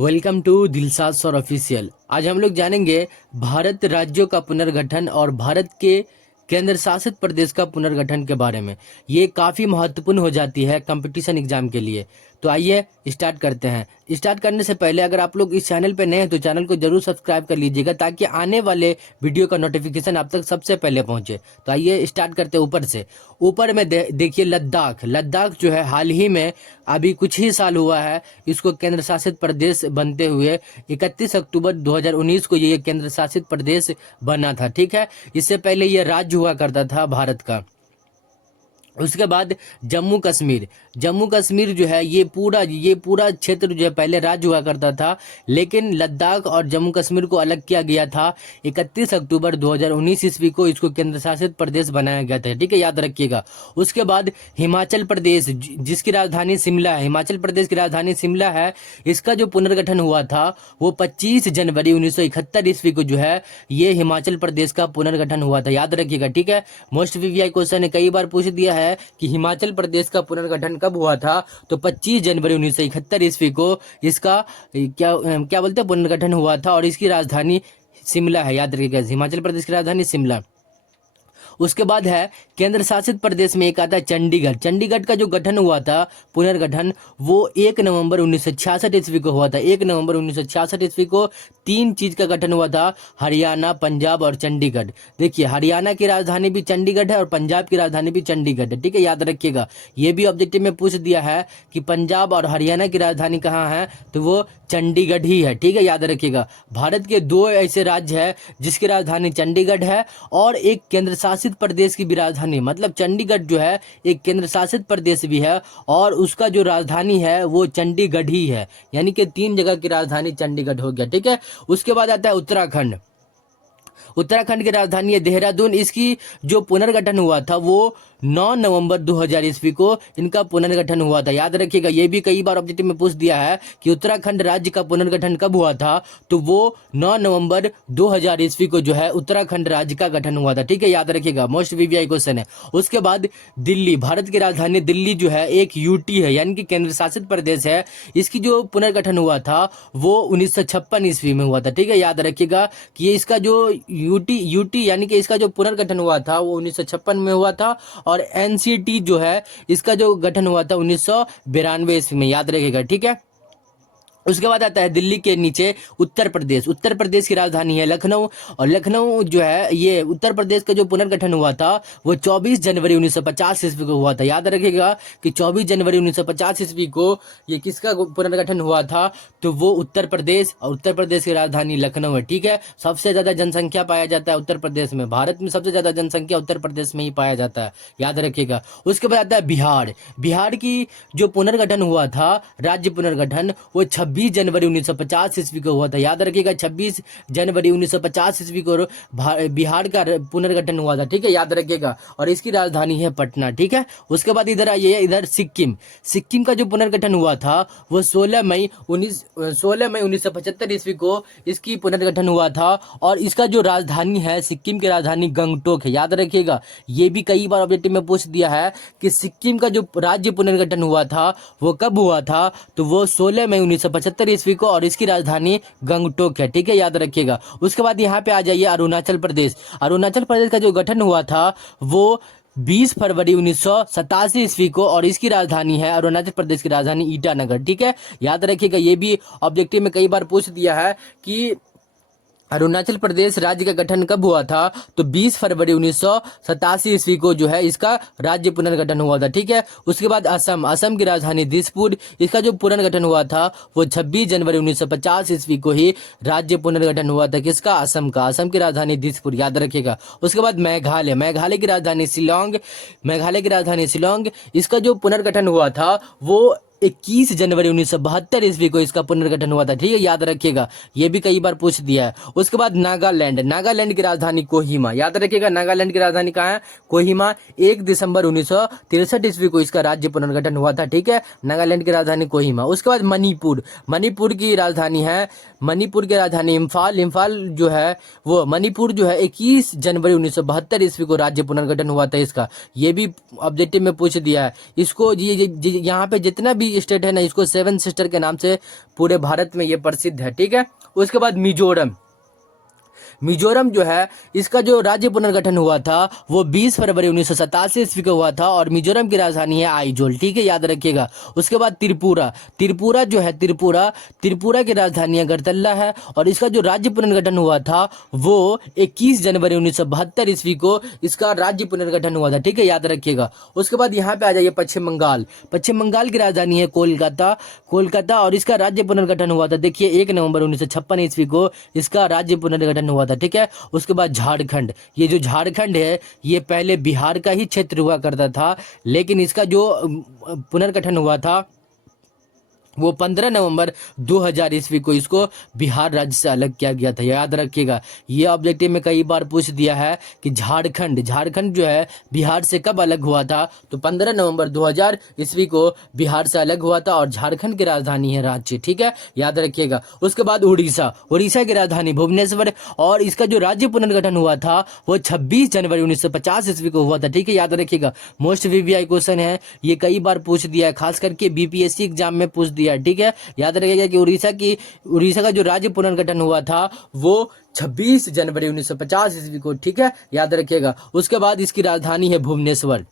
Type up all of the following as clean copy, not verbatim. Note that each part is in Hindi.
Welcome to Dilsad sir official. आज हम लोग जानेंगे भारत राज्यों का पुनर्गठन और भारत के केंद्र शासित प्रदेश का पुनर्गठन के बारे में। ये काफ़ी महत्वपूर्ण हो जाती है कंपटीशन एग्जाम के लिए। तो आइए स्टार्ट करते हैं। स्टार्ट करने से पहले अगर आप लोग इस चैनल पे नए हैं तो चैनल को जरूर सब्सक्राइब कर लीजिएगा ताकि आने वाले वीडियो का नोटिफिकेशन आप तक सबसे पहले पहुंचे। तो आइए स्टार्ट करते हैं ऊपर से। ऊपर में देखिए लद्दाख जो है हाल ही में अभी कुछ ही साल हुआ है इसको केंद्र शासित प्रदेश बनते हुए। 31 अक्टूबर 2019 को ये केंद्र शासित प्रदेश बना था। ठीक है, इससे पहले ये राज्य हुआ करता था भारत का। उसके बाद जम्मू कश्मीर जो है ये पूरा क्षेत्र जो है पहले राज्य हुआ करता था, लेकिन लद्दाख और जम्मू कश्मीर को अलग किया गया था। 31 अक्टूबर 2019 ईस्वी को इसको केंद्र शासित प्रदेश बनाया गया था। ठीक है, याद रखिएगा। उसके बाद हिमाचल प्रदेश जिसकी राजधानी शिमला है, हिमाचल प्रदेश की राजधानी शिमला है, इसका जो पुनर्गठन हुआ था वो 25 जनवरी 1971 ईस्वी को जो है ये हिमाचल प्रदेश का पुनर्गठन हुआ था। याद रखिएगा। ठीक है, मोस्ट वीवीआई क्वेश्चन ने कई बार पूछ दिया है कि हिमाचल प्रदेश का पुनर्गठन कब हुआ था, तो 25 जनवरी 1971 ईस्वी को इसका क्या बोलते हैं पुनर्गठन हुआ था और इसकी राजधानी शिमला है। याद रखिएगा, हिमाचल प्रदेश की राजधानी शिमला। उसके बाद है केंद्र शासित प्रदेश में एक आता है चंडीगढ़ का जो गठन हुआ था पुनर्गठन वो 1 नवंबर 1966 ईस्वी को हुआ था। 1 नवंबर 1966 ईस्वी को 3 चीज का गठन हुआ था, हरियाणा, पंजाब और चंडीगढ़। देखिए, हरियाणा की राजधानी भी चंडीगढ़ है और पंजाब की राजधानी भी चंडीगढ़ है। ठीक है, याद रखिएगा। ये भी ऑब्जेक्टिव में पूछ दिया है कि पंजाब और हरियाणा की राजधानी कहाँ है, तो वो चंडीगढ़ ही है। ठीक है, याद रखिएगा। भारत के 2 ऐसे राज्य है जिसकी राजधानी चंडीगढ़ है और एक केंद्र शासित प्रदेश की भी राजधानी, मतलब चंडीगढ़ जो है एक केंद्र शासित प्रदेश भी है और उसका जो राजधानी है वो चंडीगढ़ ही है। यानी कि 3 जगह की राजधानी चंडीगढ़ हो गया। ठीक है, उसके बाद आता है उत्तराखंड की राजधानी है देहरादून। इसकी जो पुनर्गठन हुआ था वो 9 नवंबर 2000 ईस्वी को इनका पुनर्गठन हुआ था। याद रखिएगा, ये भी कई बार ऑब्जेक्टिव में पूछ दिया है कि उत्तराखंड राज्य का पुनर्गठन कब हुआ था, तो वो 9 नवंबर 2000 ईस्वी को जो है उत्तराखंड राज्य का गठन हुआ था। ठीक है, याद रखिएगा, मोस्ट वीवीआई क्वेश्चन है। उसके बाद दिल्ली, भारत की राजधानी दिल्ली जो है एक यूटी है, यानी कि केंद्र शासित प्रदेश है। इसकी जो पुनर्गठन हुआ था वो 1956 ईस्वी में हुआ था। ठीक है, याद रखिएगा कि ये इसका जो यूटी यानी कि इसका जो पुनर्गठन हुआ था वो 1956 में हुआ था और एनसीटी जो है इसका जो गठन हुआ था 1992 ईस्वी में। याद रखिएगा। ठीक है, उसके बाद आता है दिल्ली के नीचे उत्तर प्रदेश की राजधानी है लखनऊ और लखनऊ जो है ये उत्तर प्रदेश का जो पुनर्गठन हुआ था वो 24 जनवरी 1950 ईस्वी को हुआ था। याद रखिएगा कि 24 जनवरी 1950 ईस्वी को ये किसका पुनर्गठन हुआ था, तो वो उत्तर प्रदेश, और उत्तर प्रदेश की राजधानी लखनऊ है। ठीक है, सबसे ज्यादा जनसंख्या पाया जाता है उत्तर प्रदेश में, भारत में सबसे ज्यादा जनसंख्या उत्तर प्रदेश में ही पाया जाता है। याद रखिएगा। उसके बाद आता है बिहार की जो पुनर्गठन हुआ था, राज्य पुनर्गठन, वो 26 जनवरी 1950 ईस्वी को हुआ था। याद रखिएगा, 26 जनवरी 1950 ईस्वी को बिहार का पुनर्गठन हुआ था। ठीक है, याद रखिएगा, और इसकी राजधानी है पटना। ठीक है, उसके बाद इधर आइए, इधर सिक्किम का जो पुनर्गठन हुआ था वो 16 मई 1975 ईस्वी को इसकी पुनर्गठन हुआ था और इसका जो राजधानी है सिक्किम की राजधानी गंगटोक है। याद रखिएगा, ये भी कई बार ऑब्जेक्टिव में पूछ दिया है कि सिक्किम का जो राज्य पुनर्गठन हुआ था वो कब हुआ था, तो वो 16 मई 1975 ईस्वी को और इसकी राजधानी गंगटोक है। ठीक है, याद रखिएगा। उसके बाद यहाँ पे आ जाइए अरुणाचल प्रदेश का जो गठन हुआ था वो 20 फरवरी 1987 ईस्वी को और इसकी राजधानी है अरुणाचल प्रदेश की राजधानी ईटानगर। ठीक है, याद रखिएगा, ये भी ऑब्जेक्टिव में कई बार पूछ दिया है कि अरुणाचल प्रदेश राज्य का गठन कब हुआ था, तो 20 फरवरी 1987 ईस्वी को जो है इसका राज्य पुनर्गठन हुआ था। ठीक है, उसके बाद असम की राजधानी दिसपुर, इसका जो पुनर्गठन हुआ था वो 26 जनवरी 1950 ईस्वी को ही राज्य पुनर्गठन हुआ था। किसका? असम की राजधानी दिसपुर। याद रखिएगा। उसके बाद मेघालय की राजधानी शिलोंग, इसका जो पुनर्गठन हुआ था वो 21 जनवरी 1972 ईस्वी को इसका पुनर्गठन हुआ था। ठीक है, याद रखिएगा, ये भी कई बार पूछ दिया है। उसके बाद नागालैंड की राजधानी कोहिमा। याद रखिएगा, नागालैंड की राजधानी कहाँ है? कोहिमा। 1 दिसंबर 1963 ईस्वी को इसका राज्य पुनर्गठन हुआ था। ठीक है, नागालैंड की राजधानी कोहिमा। उसके बाद मणिपुर की राजधानी इम्फाल जो है वो मणिपुर जो है 21 जनवरी 1972 ईस्वी को राज्य पुनर्गठन हुआ था इसका। ये भी ऑब्जेक्टिव में पूछ दिया है इसको। यहाँ पे जितना भी भी स्टेट है ना, इसको सेवन सिस्टर के नाम से पूरे भारत में ये प्रसिद्ध है। ठीक है, उसके बाद मिजोरम। मिजोरम जो है, इसका जो राज्य पुनर्गठन हुआ था वो 20 फरवरी 1987 ईस्वी को हुआ था और मिजोरम की राजधानी है आइजोल। ठीक है, याद रखिएगा। उसके बाद त्रिपुरा। त्रिपुरा जो है, त्रिपुरा की राजधानी अगरतला है और इसका जो राज्य पुनर्गठन हुआ था वो 21 जनवरी 1972 ईस्वी को इसका राज्य पुनर्गठन हुआ था। ठीक है, याद रखिएगा। उसके बाद यहाँ पे आ जाइए पश्चिम बंगाल। पश्चिम बंगाल की राजधानी है कोलकाता और इसका राज्य पुनर्गठन हुआ था, देखिए 1 नवंबर 1956 ईस्वी को इसका राज्य पुनर्गठन हुआ था। ठीक है, उसके बाद झारखंड। ये जो झारखंड है ये पहले बिहार का ही क्षेत्र हुआ करता था, लेकिन इसका जो पुनर्गठन हुआ था वो 15 नवंबर 2000 ईस्वी को इसको बिहार राज्य से अलग किया गया था। याद रखिएगा, ये ऑब्जेक्टिव में कई बार पूछ दिया है कि झारखंड जो है बिहार से कब अलग हुआ था, तो 15 नवंबर 2000 ईस्वी को बिहार से अलग हुआ था और झारखंड की राजधानी है रांची। ठीक है, याद रखिएगा। उसके बाद उड़ीसा की राजधानी भुवनेश्वर और इसका जो राज्य पुनर्गठन हुआ था वो 26 जनवरी 1950 ईस्वी को हुआ था। ठीक है, याद रखिएगा। मोस्ट वीवीआई क्वेश्चन है, ये कई बार पूछ दिया है, खास करके बीपीएससी एग्जाम में पूछ दिया। ठीक है, याद रखिएगा कि उड़ीसा का जो राज्य पुनर्गठन हुआ था वो 26 जनवरी 1950 ईस्वी को। ठीक है, याद रखिएगा। उसके बाद इसकी राजधानी है भुवनेश्वर।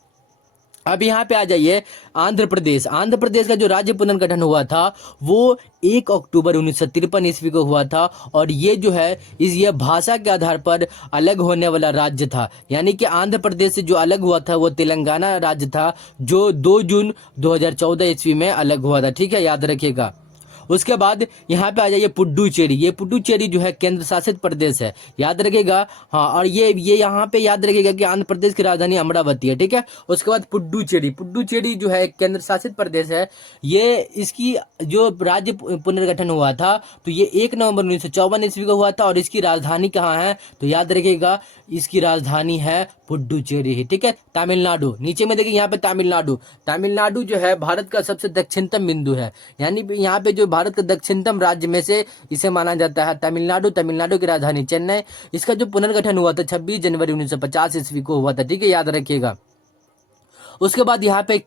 अब यहाँ पे आ जाइए आंध्र प्रदेश का जो राज्य पुनर्गठन हुआ था वो 1 अक्टूबर 1953 ईस्वी को हुआ था और ये जो है ये भाषा के आधार पर अलग होने वाला राज्य था। यानी कि आंध्र प्रदेश से जो अलग हुआ था वो तेलंगाना राज्य था, जो 2 जून 2014 ईस्वी में अलग हुआ था। ठीक है, याद रखिएगा। उसके बाद यहाँ पे आ जाइए पुडुचेरी। ये पुडुचेरी जो है केंद्र शासित प्रदेश है, याद रखिएगा। हाँ, और ये यहाँ पे याद रखिएगा कि आंध्र प्रदेश की राजधानी अमरावती है। ठीक है, उसके बाद पुडुचेरी जो है केंद्र शासित प्रदेश है। ये इसकी जो राज्य पुनर्गठन हुआ था तो ये 1 नवंबर 1954 ईस्वी को हुआ था और इसकी राजधानी कहाँ है, तो याद रखिएगा इसकी राजधानी है पुडुचेरी ही। ठीक है, तमिलनाडु। नीचे में देखिए यहाँ पे तमिलनाडु जो है भारत का सबसे दक्षिणतम बिंदु है, यानी यहाँ पे जो भारत का दक्षिणतम राज्य में से इसे माना जाता है तमिलनाडु की राजधानी चेन्नई। इसका जो पुनर्गठन हुआ था 26 जनवरी 1950 ईस्वी को हुआ था। ठीक है, याद रखिएगा। उसके बाद यहाँ पे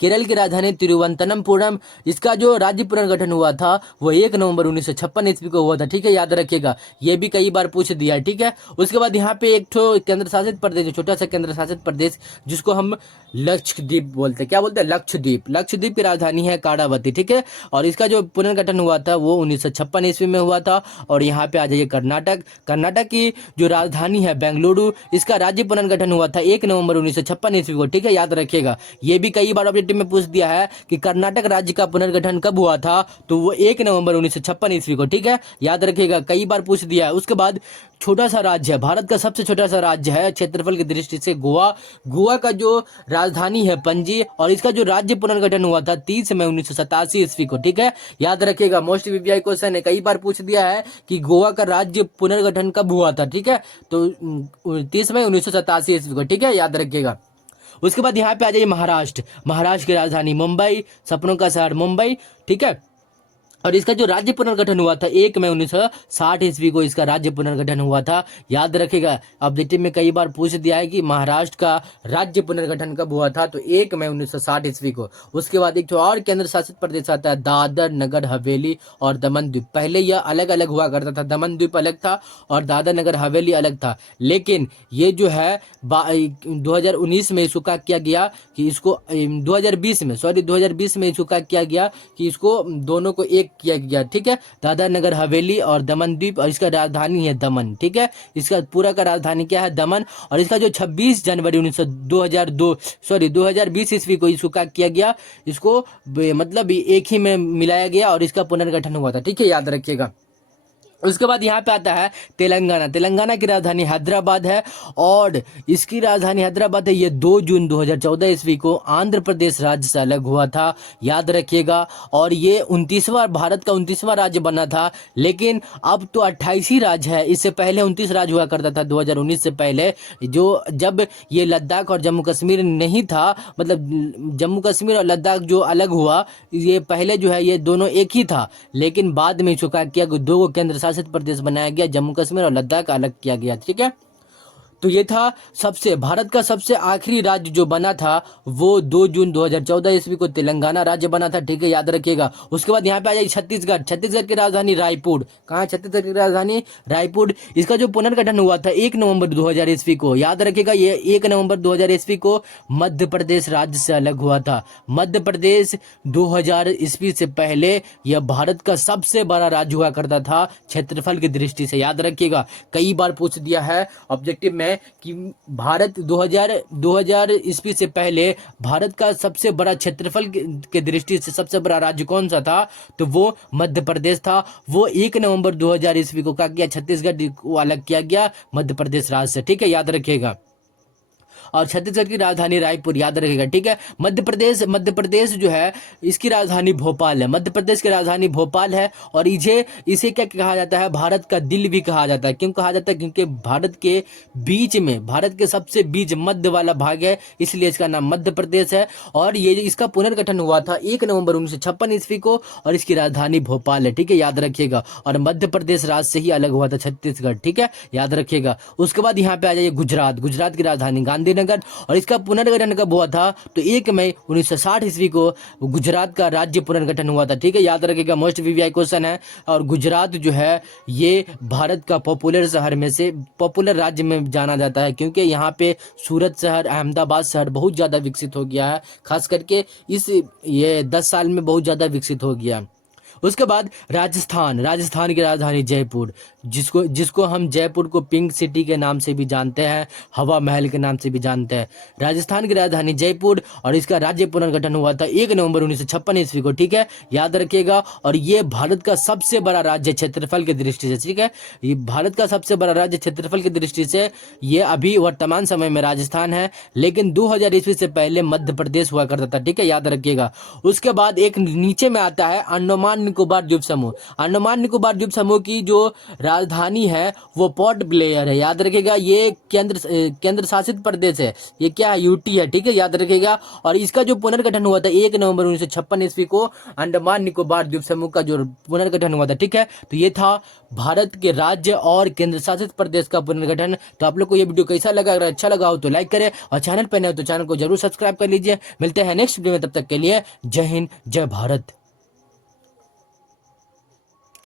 केरल की राजधानी तिरुवनंतपुरम। इसका जो राज्य पुनर्गठन हुआ था वो 1 नवंबर 1956 ईस्वी को हुआ था। ठीक है, याद रखिएगा, ये भी कई बार पूछ दिया है। ठीक है, उसके बाद यहाँ पे एक केंद्र शासित प्रदेश, छोटा सा केंद्र शासित प्रदेश जिसको हम लक्षद्वीप बोलते हैं। क्या बोलते हैं? लक्षद्वीप की राजधानी है काड़ावती। ठीक है, और इसका जो पुनर्गठन हुआ था वो 1956 ईस्वी में हुआ था। और यहाँ पे आ जाइए कर्नाटक की जो राजधानी है बेंगलुरु। इसका राज्य पुनर्गठन हुआ था 1 नवंबर 1956 ईस्वी को। ठीक है, याद रखिएगा। ये भी कई बार ऑब्जेक्टिव में पूछ दिया है कि कर्नाटक राज्य का पुनर्गठन कब हुआ था, तो वो 1 नवंबर 1956 ईस्वी को। ठीक है, याद रखिएगा, कई बार पूछ दिया है। उसके बाद छोटा सा राज्य है, भारत का सबसे छोटा सा राज्य है क्षेत्रफल की दृष्टि से, गोवा का जो राजधानी है पणजी और इसका जो राज्य पुनर्गठन हुआ था 30 मई 1987 ईस्वी को। ठीक है, याद रखिएगा। मोस्ट वीवीआई क्वेश्चन है, कई बार पूछ दिया है कि गोवा का राज्य पुनर्गठन कब हुआ था। ठीक है, तो 30 मई 1987 ईस्वी को। ठीक है, याद रखिएगा। उसके बाद यहाँ पे आ जाइए महाराष्ट्र की राजधानी मुंबई, सपनों का शहर मुंबई। ठीक है, और इसका जो राज्य पुनर्गठन हुआ था 1 मई 1960 ईस्वी को इसका राज्य पुनर्गठन हुआ था। याद रखिएगा, ऑब्जेक्टिव में कई बार पूछ दिया है कि महाराष्ट्र का राज्य पुनर्गठन कब हुआ था, तो 1 मई 1960 ईस्वी को। उसके बाद एक और केंद्र शासित प्रदेश आता है दादर नगर हवेली और दमन द्वीप। पहले यह अलग अलग हुआ करता था, दमन द्वीप अलग था और दादर नगर हवेली अलग था, लेकिन ये जो है 2019 में इसको क्या किया गया कि इसको 2020 में इसको क्या किया गया कि इसको दोनों को एक किया गया। ठीक है, दादर नगर हवेली और दमन द्वीप, और इसका राजधानी है दमन। ठीक है, इसका पूरा का राजधानी क्या है? दमन। और इसका जो 26 जनवरी 2020 ईस्वी को इसको क्या किया गया, इसको मतलब एक ही में मिलाया गया और इसका पुनर्गठन हुआ था। ठीक है, याद रखिएगा। उसके बाद यहाँ पे आता है तेलंगाना की राजधानी हैदराबाद है और इसकी राजधानी हैदराबाद है। ये 2 जून 2014 ईस्वी को आंध्र प्रदेश राज्य से अलग हुआ था, याद रखिएगा। और ये 29वां भारत का 29वां राज्य बना था, लेकिन अब तो 28 ही राज्य है। इससे पहले 29 राज्य हुआ करता था 2019 से पहले, जो जब ये लद्दाख और जम्मू कश्मीर नहीं था, मतलब जम्मू कश्मीर और लद्दाख जो अलग हुआ, ये पहले जो है ये दोनों एक ही था, लेकिन बाद में इसको क्या किया, 2 केंद्र शासित प्रदेश बनाया गया, जम्मू कश्मीर और लद्दाख अलग किया गया। ठीक है, तो ये था भारत का सबसे आखिरी राज्य जो बना था वो 2 जून 2014 ईस्वी को तेलंगाना राज्य बना था, ठीक है, याद रखिएगा। उसके बाद यहाँ पे आ जाइए छत्तीसगढ़। छत्तीसगढ़ की राजधानी रायपुर। कहाँ है छत्तीसगढ़ की राजधानी? रायपुर। इसका जो पुनर्गठन हुआ था 1 नवंबर 2000 ईस्वी को, याद रखिएगा, ये 1 नवंबर 2000 ईस्वी को मध्य प्रदेश राज्य से अलग हुआ था। मध्य प्रदेश 2000 ईस्वी से पहले यह भारत का सबसे बड़ा राज्य हुआ करता था क्षेत्रफल की दृष्टि से, याद रखिएगा। कई बार पूछ दिया है ऑब्जेक्टिव में कि भारत 2000 ईस्वी से पहले भारत का सबसे बड़ा क्षेत्रफल के दृष्टि से सबसे बड़ा राज्य कौन सा था, तो वो मध्य प्रदेश था। वो 1 नवंबर 2000 ईस्वी को क्या किया, छत्तीसगढ़ को अलग किया गया मध्य प्रदेश राज्य से, ठीक है, याद रखिएगा। और छत्तीसगढ़ की राजधानी रायपुर, याद रखिएगा, ठीक है। मध्य प्रदेश जो है इसकी राजधानी भोपाल है। मध्य प्रदेश की राजधानी भोपाल है और इसे क्या कहा जाता है, भारत का दिल भी कहा जाता है। क्यों कहा जाता है? क्योंकि भारत के सबसे बीच मध्य वाला भाग है, इसलिए इसका नाम मध्य प्रदेश है। और ये इसका पुनर्गठन हुआ था 1 नवंबर 1956 ईस्वी को और इसकी राजधानी भोपाल है, ठीक है, याद रखिएगा। और मध्य प्रदेश राज्य से ही अलग हुआ था छत्तीसगढ़, ठीक है, याद रखिएगा। उसके बाद यहाँ पे आ जाइए गुजरात की राजधानी गांधीनगर, और इसका पुनर्गठन कब हुआ था, तो 1 मई 1960 ईस्वी को गुजरात का राज्य पुनर्गठन हुआ था, ठीक है, याद रखिएगा। मोस्ट वीवीआई क्वेश्चन है। और गुजरात जो है ये भारत का पॉपुलर राज्य में जाना जाता है, क्योंकि यहाँ पे सूरत शहर, अहमदाबाद शहर बहुत ज्यादा विकसित हो गया है, खास करके ये 10 साल में बहुत ज्यादा विकसित हो गया। उसके बाद राजस्थान की राजधानी जयपुर, जिसको हम जयपुर को पिंक सिटी के नाम से भी जानते हैं, हवा महल के नाम से भी जानते हैं। राजस्थान की राजधानी जयपुर और इसका राज्य पुनर्गठन हुआ था 1 नवंबर 1956 ईस्वी को, ठीक है, याद रखिएगा। और ये भारत का सबसे बड़ा राज्य क्षेत्रफल की दृष्टि से, ठीक है, ये भारत का सबसे बड़ा राज्य क्षेत्रफल की दृष्टि से ये अभी वर्तमान समय में राजस्थान है, लेकिन 2000 ईस्वी से पहले मध्य प्रदेश हुआ करता था, ठीक है, याद रखिएगा। उसके बाद एक नीचे में आता है अंडमान निकोबार द्वीप समूह। अंडमान निकोबार द्वीप समूह की जो राजधानी है वो पोर्ट ब्लेयर है, याद रखिएगा। ये केंद्र शासित प्रदेश है, ये क्या है, यूटी है, ठीक है, याद रखिएगा। और इसका जो पुनर्गठन हुआ था 1 नवंबर 1956 ईस्वी को अंडमान निकोबार द्वीप समूह का जो पुनर्गठन हुआ था, ठीक है। तो ये था भारत के राज्य और केंद्र शासित प्रदेश का पुनर्गठन। तो आप लोग को ये वीडियो कैसा लगा? अगर अच्छा लगा हो तो लाइक करें और चैनल पर नए हो तो चैनल को जरूर सब्सक्राइब कर लीजिए। मिलते हैं नेक्स्ट वीडियो में, तब तक के लिए जय हिंद, जय भारत।